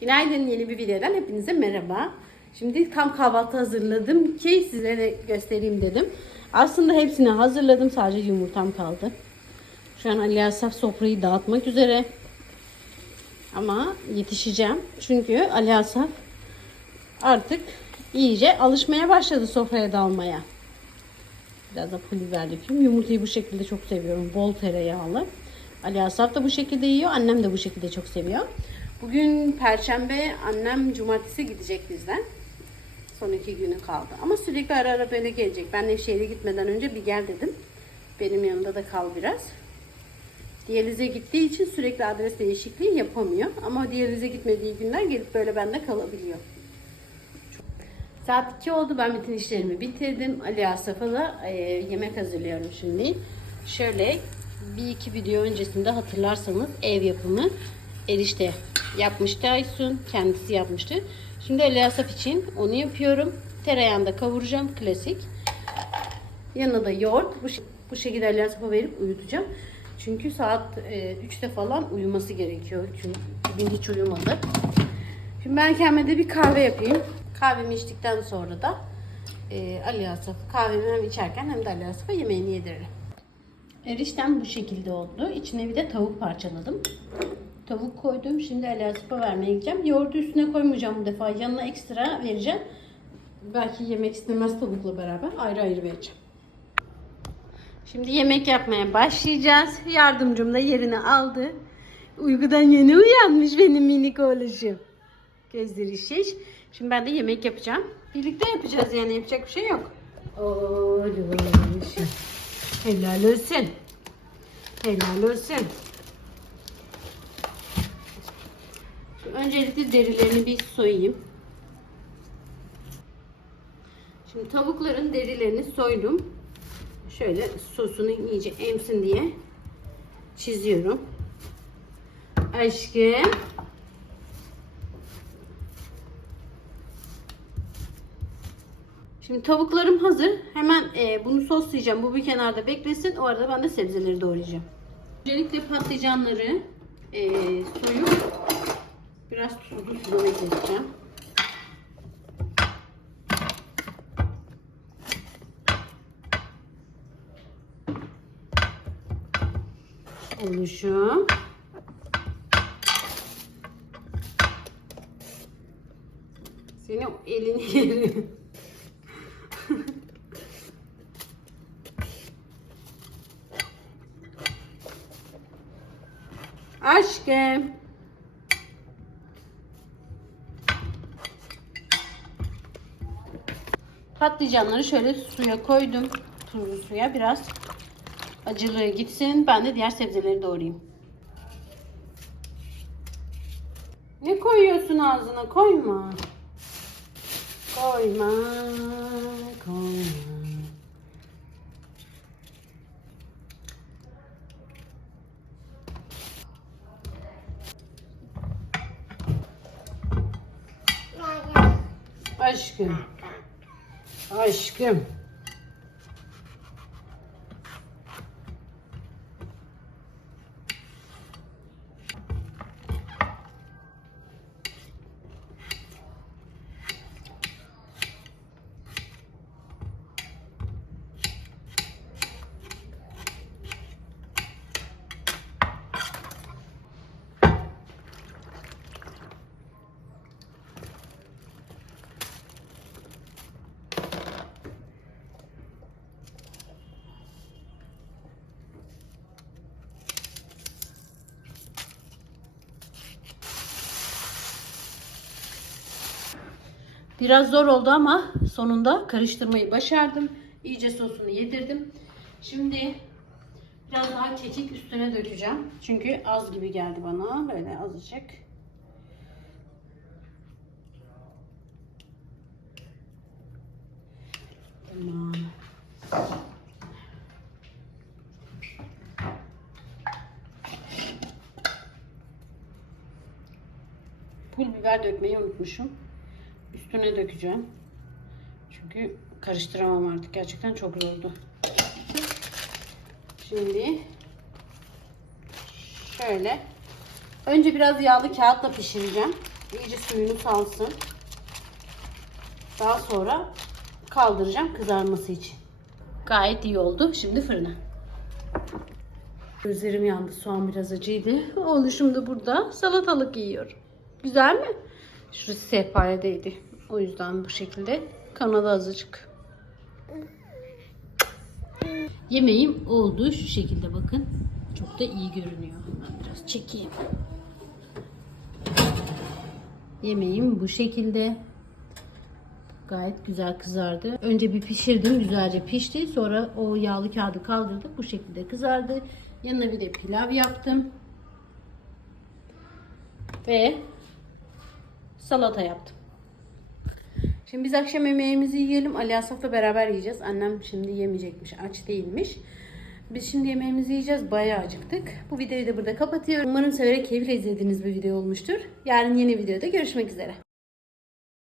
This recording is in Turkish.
Günaydın yeni bir videodan hepinize merhaba. Şimdi tam kahvaltı hazırladım ki sizlere göstereyim dedim. Aslında hepsini hazırladım sadece yumurtam kaldı. Şu an Ali Asaf sofrayı dağıtmak üzere. Ama yetişeceğim. Çünkü Ali Asaf artık iyice alışmaya başladı sofraya dalmaya. Biraz da pul biber dökeyim. Yumurtayı bu şekilde çok seviyorum. Bol tereyağlı. Ali Asaf da bu şekilde yiyor. Annem de bu şekilde çok seviyor. Bugün perşembe annem cumartesi gidecek bizden. Son iki günü kaldı. Ama sürekli ara ara böyle gelecek. Ben Nevşehir'e gitmeden önce bir gel dedim. Benim yanımda da kal biraz. Diyalize gittiği için sürekli adres değişikliği yapamıyor. Ama diyalize gitmediği günler gelip böyle bende kalabiliyor. Saat 2 oldu. Ben bütün işlerimi bitirdim. Ali Asaf'a da e, yemek hazırlıyorum şimdi. Şöyle bir iki video öncesinde hatırlarsanız ev yapımı erişte yapmıştı Aysun. Kendisi yapmıştı. Şimdi Ali Asaf için onu yapıyorum. Tereyağında kavuracağım. Klasik. Yanına da yoğurt. Bu, bu şekilde Ali Asaf'a verip uyutacağım. Çünkü saat e, 3'te falan uyuması gerekiyor. Çünkü bugün hiç uyumadı. Şimdi ben kendime de bir kahve yapayım. Kahvemi içtikten sonra da e, Ali Asaf kahvemi hem içerken hem de Ali Asaf'a yemeğini yediririm. Eriştem bu şekilde oldu. İçine bir de tavuk parçaladım. Tavuk koydum. Şimdi Ali Asaf'a vermeye gideceğim. Yoğurdu üstüne koymayacağım bu defa. Yanına ekstra vereceğim. Belki yemek istemez tavukla beraber. Ayrı ayrı vereceğim. Şimdi yemek yapmaya başlayacağız. Yardımcım da yerini aldı. Uykudan yeni uyanmış benim minik oğluşum. Gözleri şiş. Şimdi ben de yemek yapacağım. Birlikte yapacağız yani yapacak bir şey yok. Oğluşum. Helal olsun. Helal olsun. Şimdi öncelikle derilerini bir soyayım. Şimdi tavukların derilerini soydum. Şöyle sosunu iyice emsin diye çiziyorum. Aşkım. Şimdi tavuklarım hazır. Hemen e, bunu soslayacağım. Bu bir kenarda beklesin. O arada ben de sebzeleri doğrayacağım. Öncelikle patlıcanları biraz tuzlu suda bekleteceğim. Oluşum. Seni elini yerim. Aşkım. Patlıcanları şöyle suya koydum. Tuzlu suya biraz acılığı gitsin. Ben de diğer sebzeleri doğrayayım. Ne koyuyorsun ağzına? Koyma. Koyma. Koyma. Aşkım. Aşkım. Biraz zor oldu ama sonunda karıştırmayı başardım. İyice sosunu yedirdim. Şimdi biraz daha kekik üstüne dökeceğim. Çünkü az gibi geldi bana. Böyle azıcık. Tamam. Pul biber dökmeyi unutmuşum. Üstüne dökeceğim. Çünkü karıştıramam artık. Gerçekten çok zordu. Şimdi şöyle önce biraz yağlı kağıtla pişireceğim. İyice suyunu salsın. Daha sonra kaldıracağım kızarması için. Gayet iyi oldu. Şimdi fırına. Gözlerim yandı. Soğan biraz acıydı. Oğluşum da burada salatalık yiyor. Güzel mi? Şurası sehpayedeydi. O yüzden bu şekilde kanadı azıcık. Yemeğim oldu. Şu şekilde bakın. Çok da iyi görünüyor. Ben biraz çekeyim. Yemeğim bu şekilde. Gayet güzel kızardı. Önce bir pişirdim. Güzelce pişti. Sonra o yağlı kağıdı kaldırdık. Bu şekilde kızardı. Yanına bir de pilav yaptım. Ve salata yaptım. Şimdi biz akşam yemeğimizi yiyelim. Ali Asaf'la beraber yiyeceğiz. Annem şimdi yemeyecekmiş. Aç değilmiş. Biz şimdi yemeğimizi yiyeceğiz. Bayağı acıktık. Bu videoyu da burada kapatıyorum. Umarım severek keyifle izlediğiniz bir video olmuştur. Yarın yeni videoda görüşmek üzere.